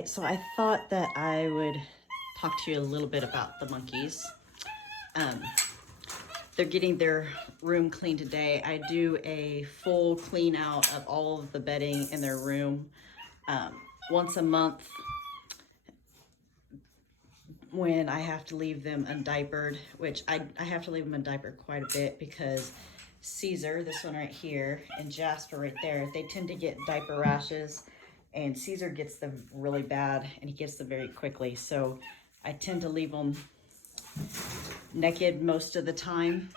right, so I thought that I would talk to you a little bit about the monkeys. They're getting their room clean today. I do a full clean out of all of the bedding in their room once a month when I have to leave them undiapered, which I have to leave them undiapered quite a bit because Cesar, this one right here, and Jasper right there, they tend to get diaper rashes, and Cesar gets them really bad and he gets them very quickly. So I tend to leave them naked most of the time.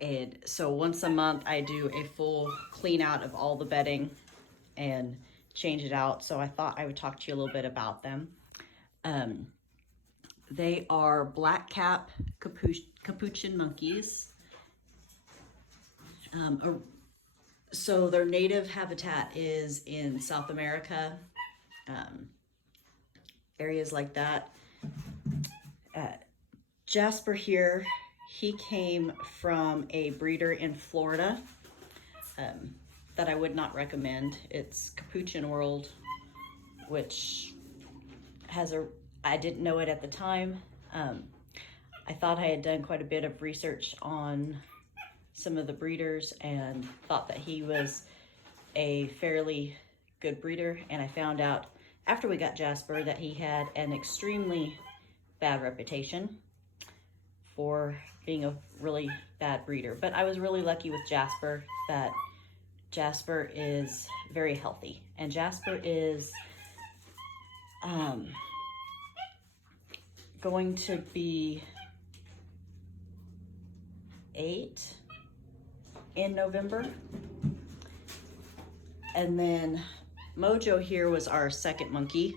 And so once a month I do a full clean out of all the bedding and change it out. So I thought I would talk to you a little bit about them. They are black cap capuchin monkeys. So their native habitat is in South America, areas like that. Jasper here, he came from a breeder in Florida that I would not recommend. It's Capuchin World, which has I didn't know it at the time. I thought I had done quite a bit of research on some of the breeders and thought that he was a fairly good breeder, and I found out after we got Jasper that he had an extremely bad reputation for being a really bad breeder. But I was really lucky with Jasper that Jasper is very healthy, and Jasper is going to be 8 in November. And then Mojo here was our second monkey.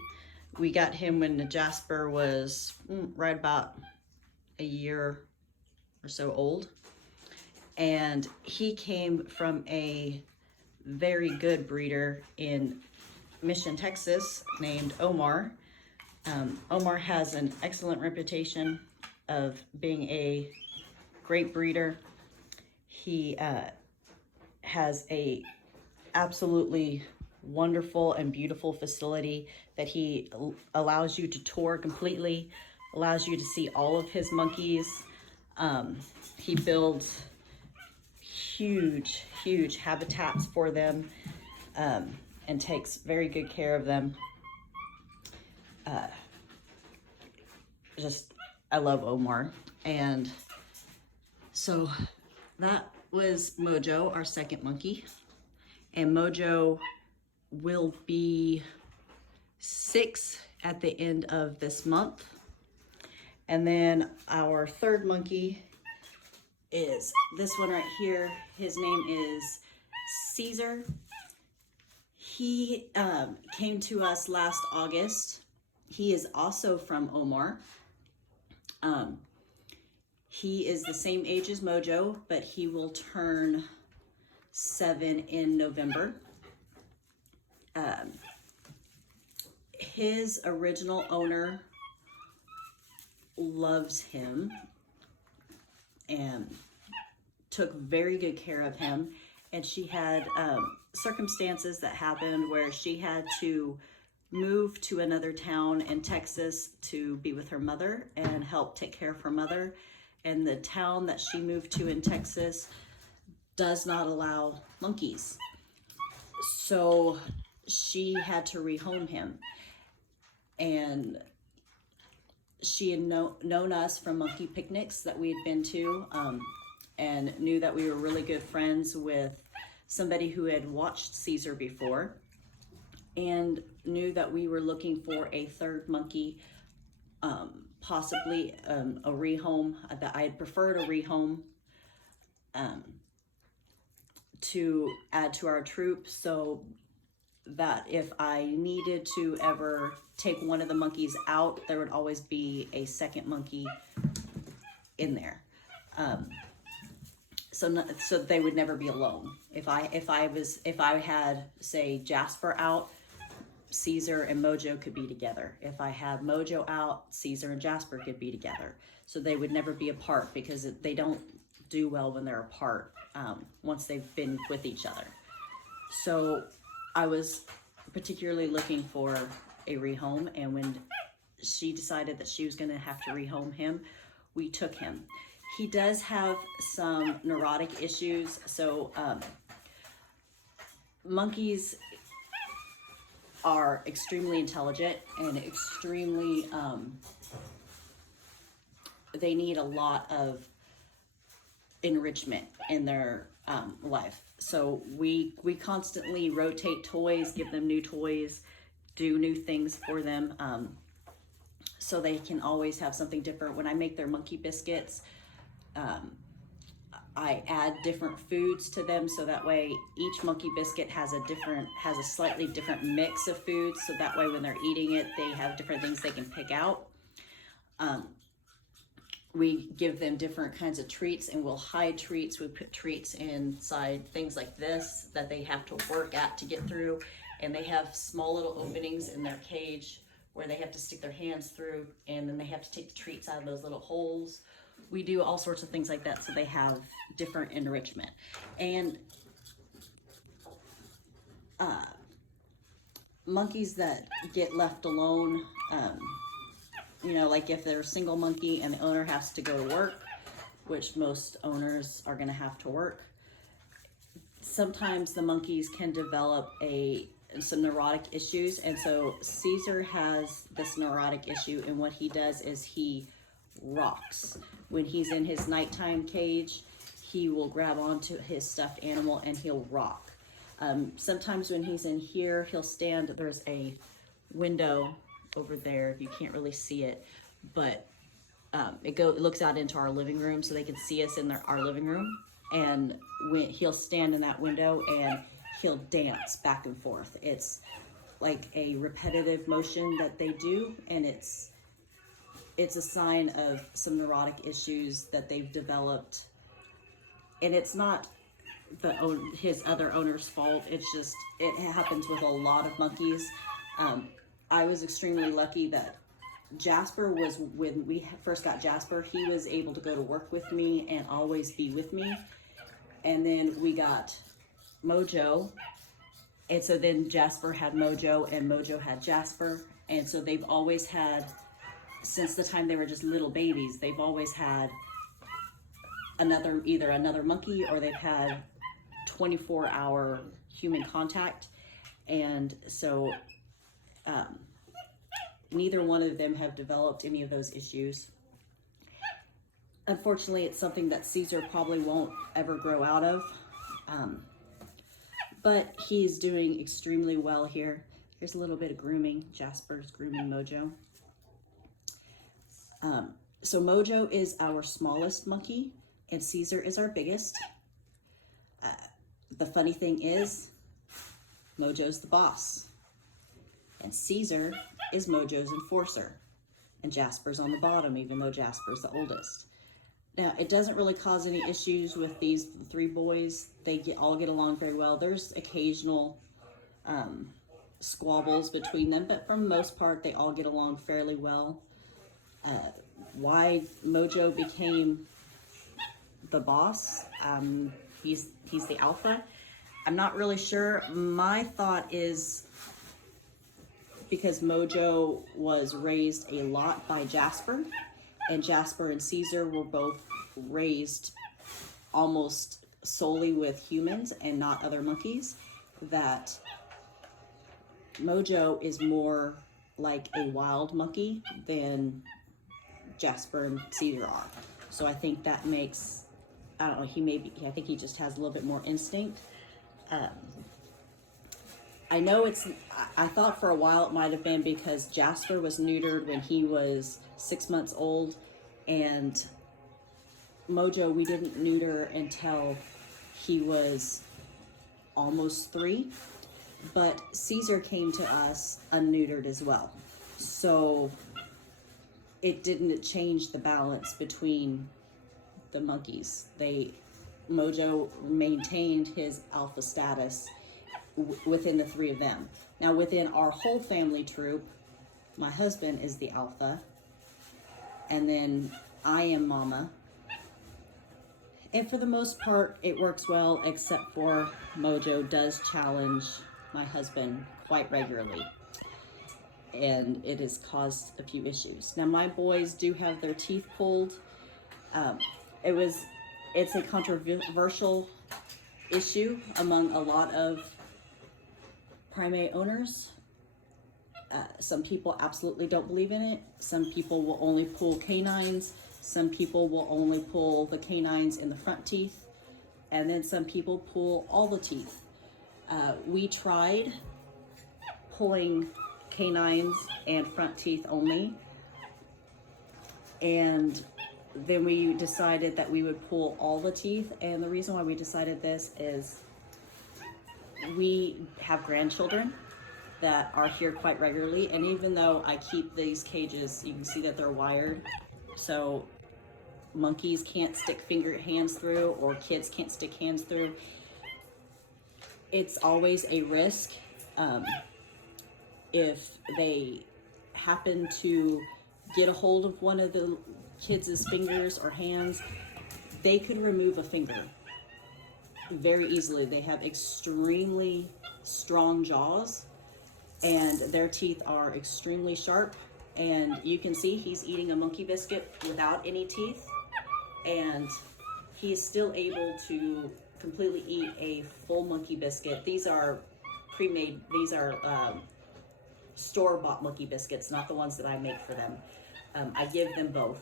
We got him when Jasper was right about a year or so old. And he came from a very good breeder in Mission, Texas, named Omar. Omar has an excellent reputation of being a great breeder. He has a absolutely wonderful and beautiful facility that he allows you to tour completely, allows you to see all of his monkeys. He builds huge habitats for them and takes very good care of them. I love Omar. And so that was Mojo, our second monkey. And Mojo will be 6 at the end of this month. And then our third monkey is this one right here. His name is Cesar. He came to us last August. He is also from Omar. He is the same age as Mojo, but he will turn 7 in November. His original owner loves him and took very good care of him. And she had circumstances that happened where she had to move to another town in Texas to be with her mother and help take care of her mother. And the town that she moved to in Texas does not allow monkeys. So she had to rehome him. And she had known us from monkey picnics that we had been to, and knew that we were really good friends with somebody who had watched Cesar before, and knew that we were looking for a third monkey, possibly a rehome, that I had preferred a rehome to add to our troop, so that if I needed to ever take one of the monkeys out, there would always be a second monkey in there. So they would never be alone. If I had, say, Jasper out, Cesar and Mojo could be together. If I had Mojo out, Cesar and Jasper could be together. So they would never be apart, because they don't do well when they're apart once they've been with each other. So I was particularly looking for a rehome, and when she decided that she was going to have to rehome him, we took him. He does have some neurotic issues, so monkeys are extremely intelligent and extremely, they need a lot of enrichment in their life. So we constantly rotate toys, give them new toys, do new things for them, so they can always have something different. When I make their monkey biscuits, I add different foods to them, so that way each monkey biscuit has a slightly different mix of foods, so that way when they're eating it, they have different things they can pick out. We give them different kinds of treats, and we'll hide treats. We put treats inside things like this that they have to work at to get through, and they have small little openings in their cage where they have to stick their hands through, and then they have to take the treats out of those little holes. We do all sorts of things like that, so they have different enrichment. And monkeys that get left alone, you know, like if they're a single monkey and the owner has to go to work, which most owners are going to have to work, sometimes the monkeys can develop some neurotic issues. And so Cesar has this neurotic issue, and what he does is he rocks. When he's in his nighttime cage, he will grab onto his stuffed animal and he'll rock. Sometimes when he's in here, he'll stand, there's a window over there, if you can't really see it, but it looks out into our living room, so they can see us in our living room. And when he'll stand in that window and he'll dance back and forth. It's like a repetitive motion that they do, and it's a sign of some neurotic issues that they've developed. And it's not his other owner's fault. It's just, it happens with a lot of monkeys. I was extremely lucky that Jasper was, when we first got Jasper, he was able to go to work with me and always be with me. And then we got Mojo. And so then Jasper had Mojo and Mojo had Jasper. And so they've always had, since the time they were just little babies, they've always had either another monkey, or they've had 24-hour human contact. And so neither one of them have developed any of those issues. Unfortunately, it's something that Cesar probably won't ever grow out of, but he's doing extremely well here. Here's a little bit of grooming. Jasper's grooming Mojo. So Mojo is our smallest monkey, and Cesar is our biggest. The funny thing is, Mojo's the boss, and Cesar is Mojo's enforcer, and Jasper's on the bottom, even though Jasper's the oldest. Now, it doesn't really cause any issues with these three boys. They all get along very well. There's occasional squabbles between them, but for the most part, they all get along fairly well. Why Mojo became the boss, he's the alpha, I'm not really sure. My thought is because Mojo was raised a lot by Jasper, and Jasper and Cesar were both raised almost solely with humans and not other monkeys, that Mojo is more like a wild monkey than Jasper and Cesar are. So I think that makes, I don't know, I think he just has a little bit more instinct. I know I thought for a while it might have been because Jasper was neutered when he was 6 months old, and Mojo we didn't neuter until he was almost 3, but Cesar came to us unneutered as well. So it didn't change the balance between the monkeys. Mojo maintained his alpha status within the 3 of them. Now within our whole family troop, my husband is the alpha, and then I am mama. And for the most part, it works well, except for Mojo does challenge my husband quite regularly. and it has caused a few issues. Now my boys do have their teeth pulled. It's a controversial issue among a lot of primate owners. Some people absolutely don't believe in it. Some people will only pull canines. Some people will only pull the canines in the front teeth. And then some people pull all the teeth. We tried pulling canines and front teeth only. And then we decided that we would pull all the teeth. And the reason why we decided this is we have grandchildren that are here quite regularly, and even though I keep these cages, you can see that they're wired, so monkeys can't stick hands through, or kids can't stick hands through. It's always a risk. If they happen to get a hold of one of the kids' fingers or hands, they could remove a finger very easily. They have extremely strong jaws, and their teeth are extremely sharp. And you can see he's eating a monkey biscuit without any teeth, and he is still able to completely eat a full monkey biscuit. These are pre-made, these are store-bought monkey biscuits, not the ones that I make for them. I give them both.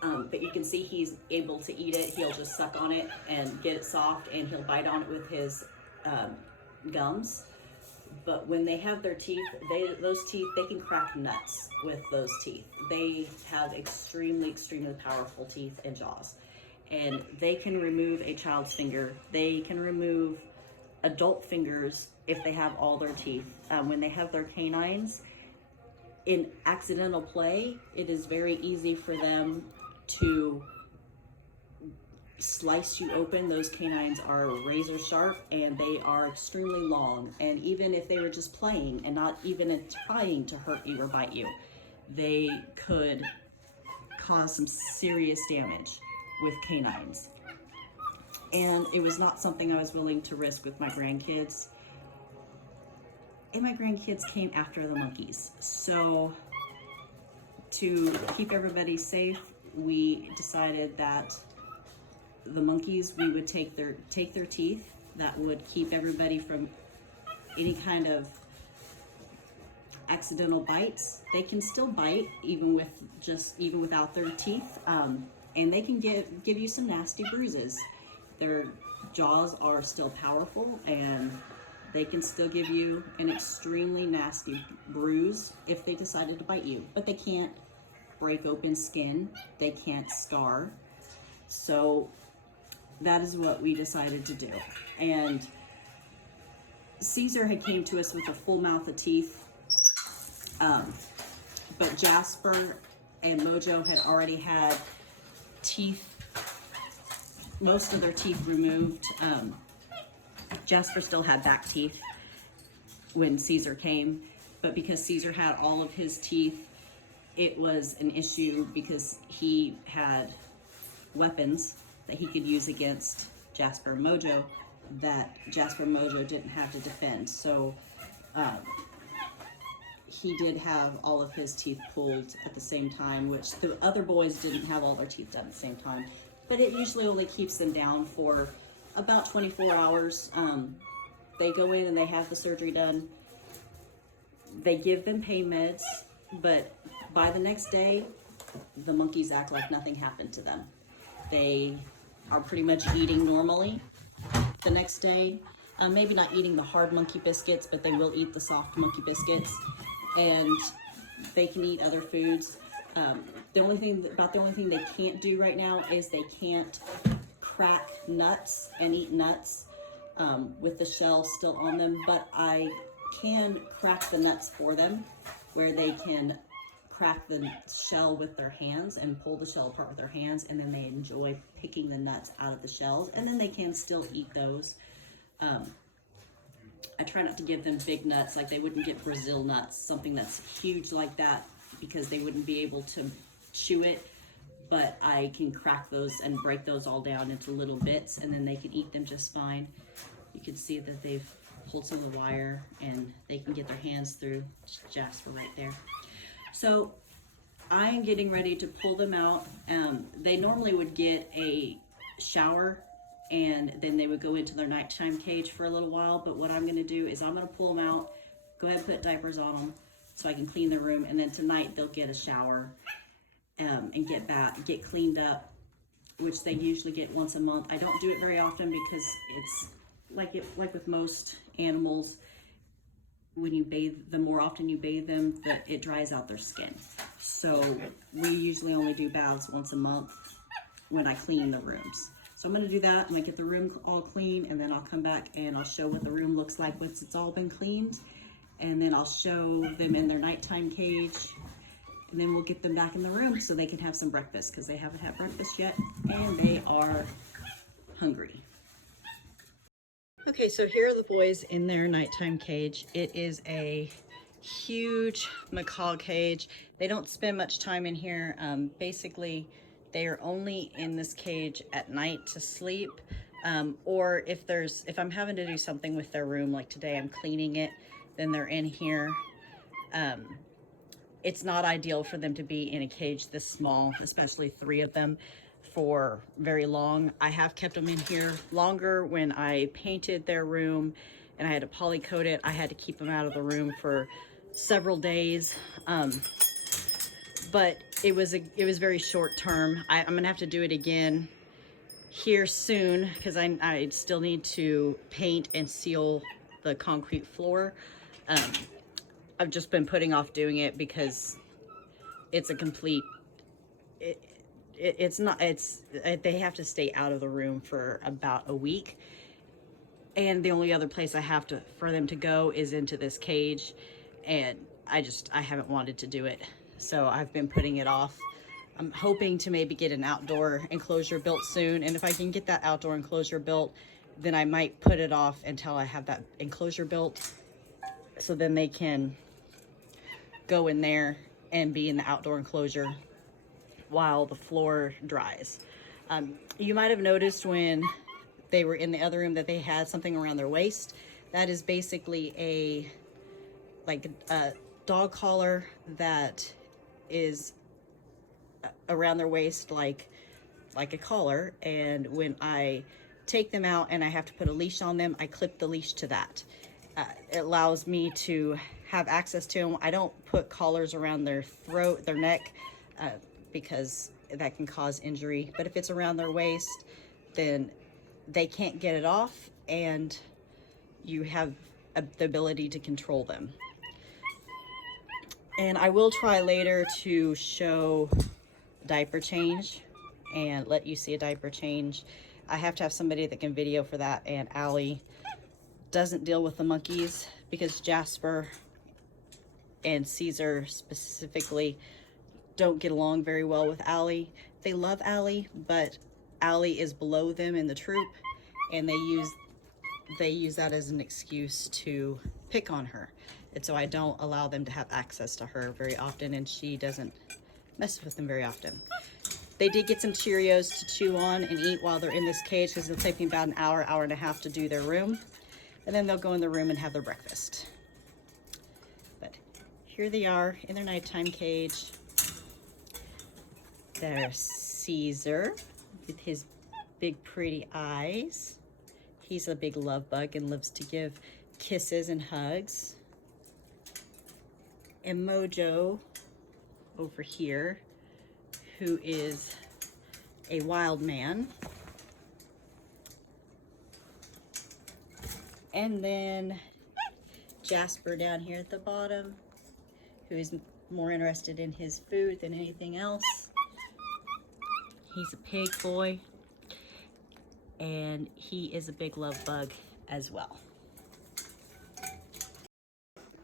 But you can see he's able to eat it. He'll just suck on it and get it soft, and he'll bite on it with his gums. But when they have their teeth, those teeth, they can crack nuts with those teeth. They have extremely, extremely powerful teeth and jaws. And they can remove a child's finger. They can remove adult fingers if they have all their teeth. When they have their canines, in accidental play, it is very easy for them to slice you open. Those canines are razor sharp, and they are extremely long. And even if they were just playing and not even trying to hurt you or bite you, they could cause some serious damage with canines. And it was not something I was willing to risk with my grandkids. And my grandkids came after the monkeys. So to keep everybody safe, we decided that the monkeys, we would take their teeth. That would keep everybody from any kind of accidental bites. They can still bite even without their teeth, and they can give you some nasty bruises. Their jaws are still powerful, and they can still give you an extremely nasty bruise if they decided to bite you. But they can't break open skin. They can't scar. So that is what we decided to do. And Cesar had came to us with a full mouth of teeth, but Jasper and Mojo had already had teeth, most of their teeth removed. Jasper still had back teeth when Cesar came, but because Cesar had all of his teeth, it was an issue because he had weapons that he could use against Jasper and Mojo that Jasper and Mojo didn't have to defend. So he did have all of his teeth pulled at the same time, which the other boys didn't have all their teeth done at the same time. But it usually only keeps them down for about 24 hours. They go in and they have the surgery done. They give them pain meds, but by the next day, the monkeys act like nothing happened to them. They are pretty much eating normally the next day. Maybe not eating the hard monkey biscuits, but they will eat the soft monkey biscuits, and they can eat other foods. The only thing they can't do right now is they can't crack nuts and eat nuts with the shell still on them, but I can crack the nuts for them, where they can crack the shell with their hands and pull the shell apart with their hands, and then they enjoy picking the nuts out of the shells, and then they can still eat those. I try not to give them big nuts, like they wouldn't get Brazil nuts, something that's huge like that, because they wouldn't be able to chew it, but I can crack those and break those all down into little bits, and then they can eat them just fine. You can see that they've pulled some of the wire and they can get their hands through. Jasper right there. So I'm getting ready to pull them out. They normally would get a shower and then they would go into their nighttime cage for a little while. But what I'm going to do is I'm going to pull them out, go ahead and put diapers on them so I can clean their room. And then tonight they'll get a shower and get cleaned up, which they usually get once a month. I don't do it very often because it's like with most animals, when you bathe, the more often you bathe them, it dries out their skin. So we usually only do baths once a month when I clean the rooms. So I'm gonna do that. I'm gonna get the room all clean and then I'll come back and I'll show what the room looks like once it's all been cleaned. And then I'll show them in their nighttime cage. And then we'll get them back in the room so they can have some breakfast because they haven't had breakfast yet and they are hungry. Okay, so here are the boys in their nighttime cage. It is a huge macaw cage. They don't spend much time in here. Basically, they are only in this cage at night to sleep. Or if I'm having to do something with their room, like today I'm cleaning it, then they're in here. It's not ideal for them to be in a cage this small, especially 3 of them, for very long. I have kept them in here longer. When I painted their room and I had to poly coat it, I had to keep them out of the room for several days. But it was very short term. I'm gonna have to do it again here soon because I still need to paint and seal the concrete floor. I've just been putting off doing it because it's a complete, they have to stay out of the room for about a week. And the only other place I have for them to go is into this cage. And I haven't wanted to do it. So I've been putting it off. I'm hoping to maybe get an outdoor enclosure built soon. And if I can get that outdoor enclosure built, then I might put it off until I have that enclosure built. So then they can go in there and be in the outdoor enclosure while the floor dries. You might have noticed when they were in the other room that they had something around their waist. That is basically a dog collar that is around their waist like a collar. And when I take them out and I have to put a leash on them, I clip the leash to that. It allows me to have access to them. I don't put collars around their throat, their neck, because that can cause injury. But if it's around their waist, then they can't get it off and you have the ability to control them. And I will try later to show diaper change and let you see a diaper change. I have to have somebody that can video for that, and Allie doesn't deal with the monkeys because Jasper and Cesar specifically don't get along very well with Allie. They love Allie, but Allie is below them in the troop, and they use that as an excuse to pick on her. And so I don't allow them to have access to her very often, and she doesn't mess with them very often. They did get some Cheerios to chew on and eat while they're in this cage because it'll take me about an hour and a half to do their room. And then they'll go in the room and have their breakfast. But here they are in their nighttime cage. There's Cesar with his big pretty eyes. He's a big love bug and loves to give kisses and hugs. And Mojo over here, who is a wild man. And then Jasper down here at the bottom, who is more interested in his food than anything else. He's a pig boy, and he is a big love bug as well.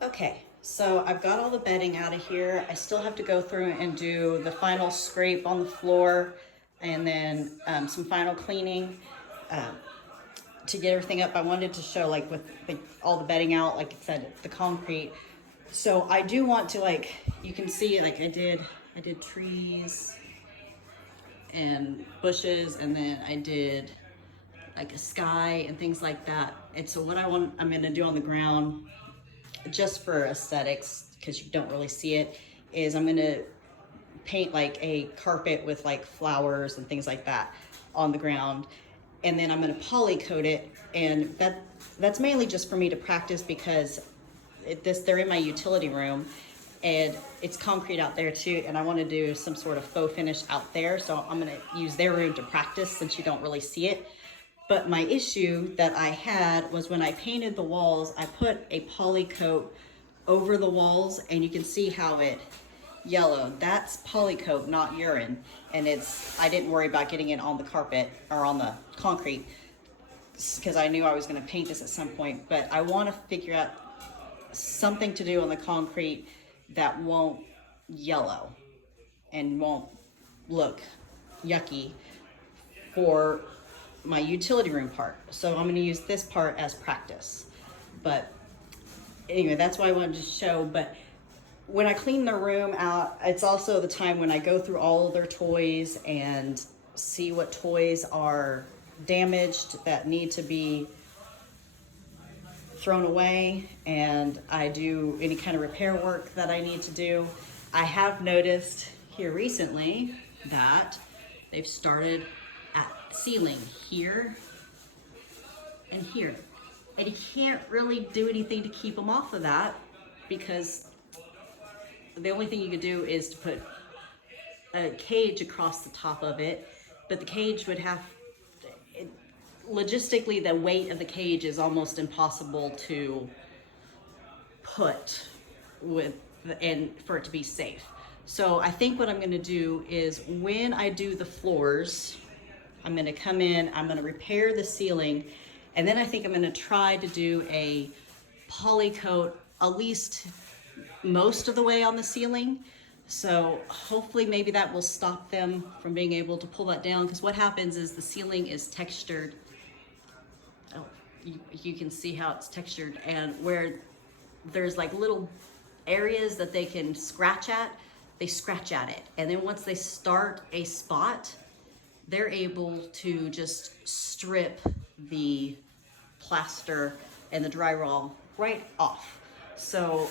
Okay, so I've got all the bedding out of here. I still have to go through and do the final scrape on the floor and then some final cleaning to get everything up. I wanted to show with all the bedding out, like I said, the concrete. So I do want to you can see I did trees and bushes, and then I did like a sky and things like that. And so what I'm gonna do on the ground, just for aesthetics, because you don't really see it, is I'm gonna paint like a carpet with like flowers and things like that on the ground. And then I'm gonna poly coat it, and that's mainly just for me to practice, because they're in my utility room and it's concrete out there too, and I want to do some sort of faux finish out there, so I'm going to use their room to practice since you don't really see it. But my issue that I had was when I painted the walls, I put a poly coat over the walls, and you can see how it yellowed. That's poly coat, not urine, and I didn't worry about getting it on the carpet or on the concrete because I knew I was going to paint this at some point. But I want to figure out something to do on the concrete that won't yellow and won't look yucky for my utility room part. So I'm going to use this part as practice. But anyway, that's why I wanted to show. But when I clean the room out, it's also the time when I go through all of their toys and see what toys are damaged that need to be thrown away, and I do any kind of repair work that I need to do. I have noticed here recently that they've started at ceiling here and here, and you can't really do anything to keep them off of that, because the only thing you could do is to put a cage across the top of it, but the cage would have logistically, the weight of the cage is almost impossible to put and for it to be safe. So I think what I'm going to do is, when I do the floors, I'm going to come in, I'm going to repair the ceiling, and then I think I'm going to try to do a poly coat at least most of the way on the ceiling. So hopefully maybe that will stop them from being able to pull that down, because what happens is the ceiling is textured. You can see how it's textured, and where there's like little areas that they can scratch at, they scratch at it. And then once they start a spot, they're able to just strip the plaster and the drywall right off. So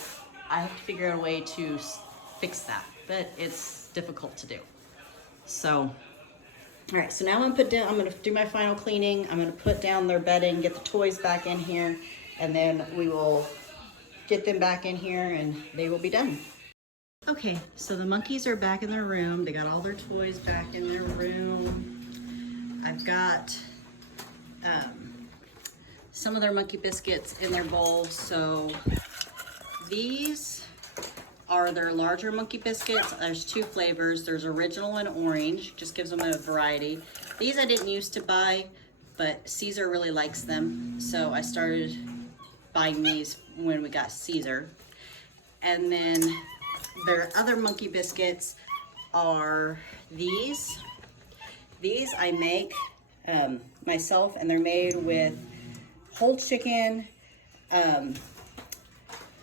I have to figure out a way to fix that, but it's difficult to do. So all right, so now I'm going to do my final cleaning. I'm going to put down their bedding, get the toys back in here, and then we will get them back in here and they will be done. Okay, so the monkeys are back in their room. They got all their toys back in their room. I've got some of their monkey biscuits in their bowls. So these are their larger monkey biscuits. There's two flavors. There's original and orange, just gives them a variety. These I didn't used to buy, but Cesar really likes them, so I started buying these when we got Cesar. And then their other monkey biscuits are these. These I make myself, and they're made with whole chicken,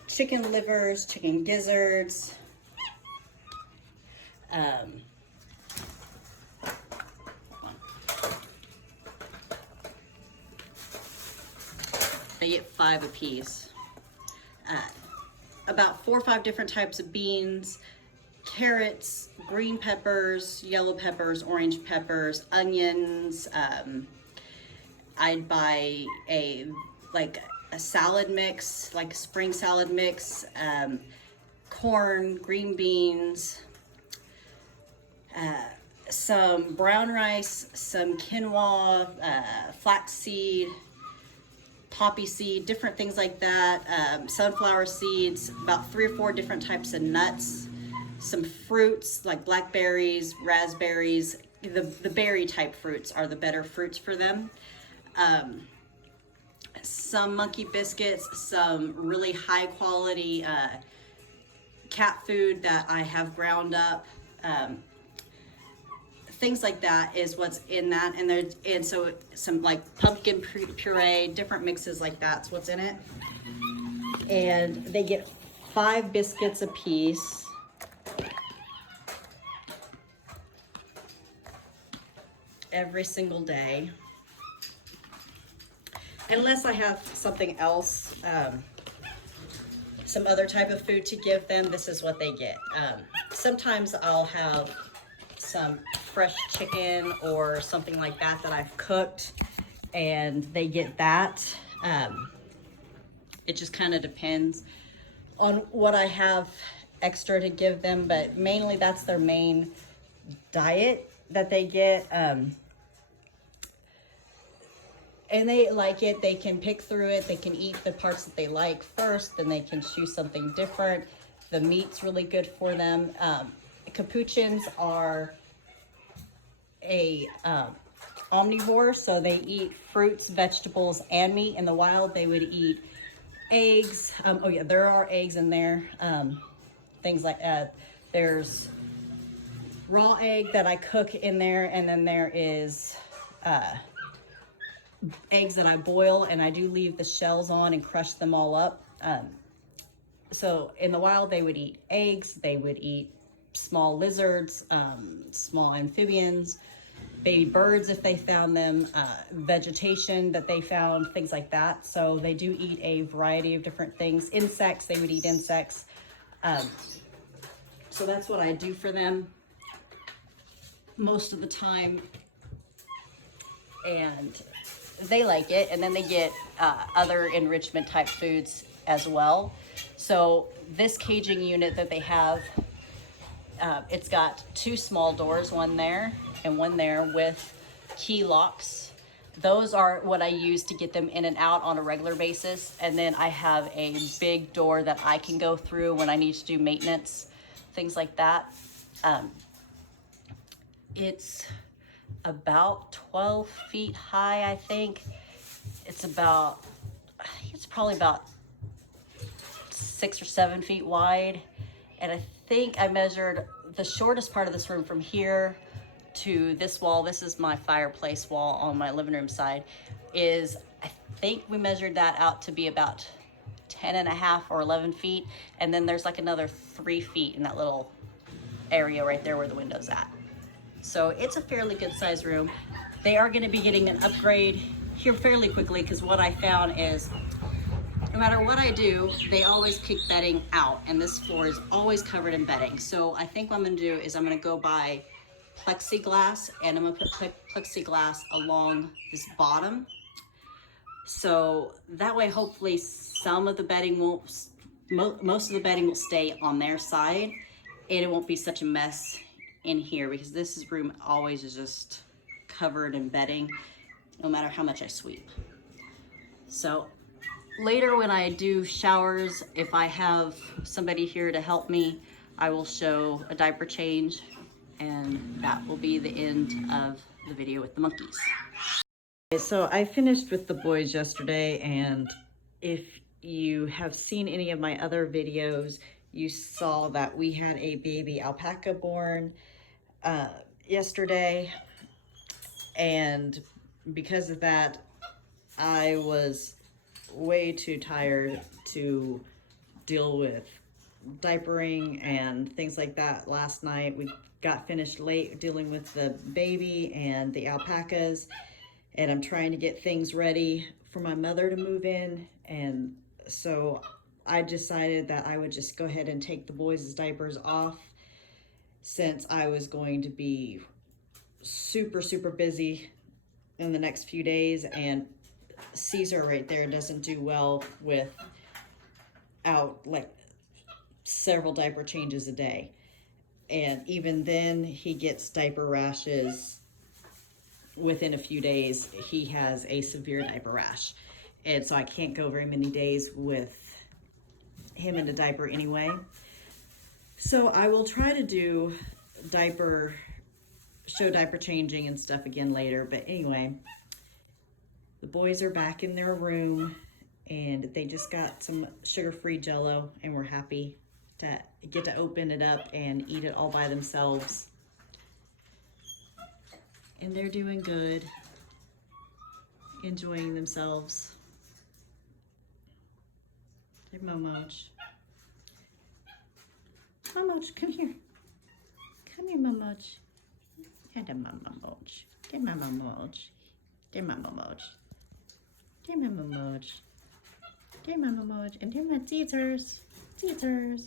chicken livers, chicken gizzards, they get 5 apiece. About 4 or 5 different types of beans, carrots, green peppers, yellow peppers, orange peppers, onions. I'd buy a salad mix, like a spring salad mix, corn, green beans, some brown rice, some quinoa, flaxseed, poppy seed, different things like that, sunflower seeds, about 3 or 4 different types of nuts, some fruits like blackberries, raspberries. The berry type fruits are the better fruits for them. Some monkey biscuits, some really high quality cat food that I have ground up. Things like that is what's in that, and so some like pumpkin puree, different mixes like that's what's in it. And they get 5 biscuits a piece. Every single day. unless I have something else, some other type of food to give them, this is what they get. Sometimes I'll have some fresh chicken or something like that that I've cooked, and they get that. It just kind of depends on what I have extra to give them, but mainly that's their main diet that they get. And they like it. They can pick through it. They can eat the parts that they like first, then they can choose something different. The meat's really good for them. Capuchins are a omnivore, so they eat fruits, vegetables, and meat. In the wild, they would eat eggs. Oh yeah, there are eggs in there. Things like there's raw egg that I cook in there, and then there is eggs that I boil, and I do leave the shells on and crush them all up. So in the wild, they would eat eggs, they would eat small lizards, small amphibians, baby birds if they found them, vegetation that they found, things like that. So they do eat a variety of different things. Insects, they would eat insects. So that's what I do for them most of the time. And they like it, and then they get other enrichment type foods as well. So this caging unit that they have, it's got 2 small doors, one there and one there with key locks. Those are what I use to get them in and out on a regular basis. And then I have a big door that I can go through when I need to do maintenance, things like that. It's about 12 feet high, I think. It's probably about 6 or 7 feet wide. And I think I measured the shortest part of this room from here to this wall. This is my fireplace wall on my living room side. I think we measured that out to be about 10.5 or 11 feet. And then there's like another 3 feet in that little area right there where the window's at. So it's a fairly good sized room. They are going to be getting an upgrade here fairly quickly, because what I found is no matter what I do, they always kick bedding out, and this floor is always covered in bedding. So I think what I'm going to do is I'm going to go buy plexiglass, and I'm going to put plexiglass along this bottom. So that way, hopefully some of the bedding won't, most of the bedding will stay on their side, and it won't be such a mess in here, because this room always is just covered in bedding no matter how much I sweep. So later when I do showers, if I have somebody here to help me, I will show a diaper change, and that will be the end of the video with the monkeys. So I finished with the boys yesterday, and if you have seen any of my other videos, you saw that we had a baby alpaca born yesterday, and because of that, I was way too tired to deal with diapering and things like that last night. We got finished late dealing with the baby and the alpacas, and I'm trying to get things ready for my mother to move in, and so I decided that I would just go ahead and take the boys' diapers off, since I was going to be super busy in the next few days, and Cesar right there doesn't do well without like several diaper changes a day, and even then he gets diaper rashes within a few days. He has a severe diaper rash, and so I can't go very many days with him in a diaper anyway. So I will try to do show diaper changing and stuff again later. But anyway, the boys are back in their room, and they just got some sugar-free Jell-O, and we're happy to get to open it up and eat it all by themselves. And they're doing good, enjoying themselves. They're Mojo. Mojo, come here. Come here, Mojo. Hello, Mojo. There, Mojo. There, Mojo. Okay, Mama Moj. Okay, Mama Moj. And here my Cesars. Cesars.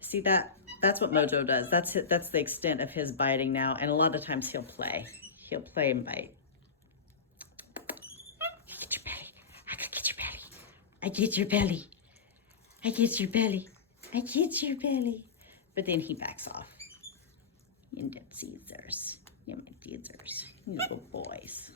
See that? That's what Mojo does. That's the extent of his biting now. And a lot of times he'll play. He'll play and bite. Get your belly. I could get your belly. I get your belly. I get your belly. I get your belly. But then he backs off. You get Cesars. You my Cesars. You little boys.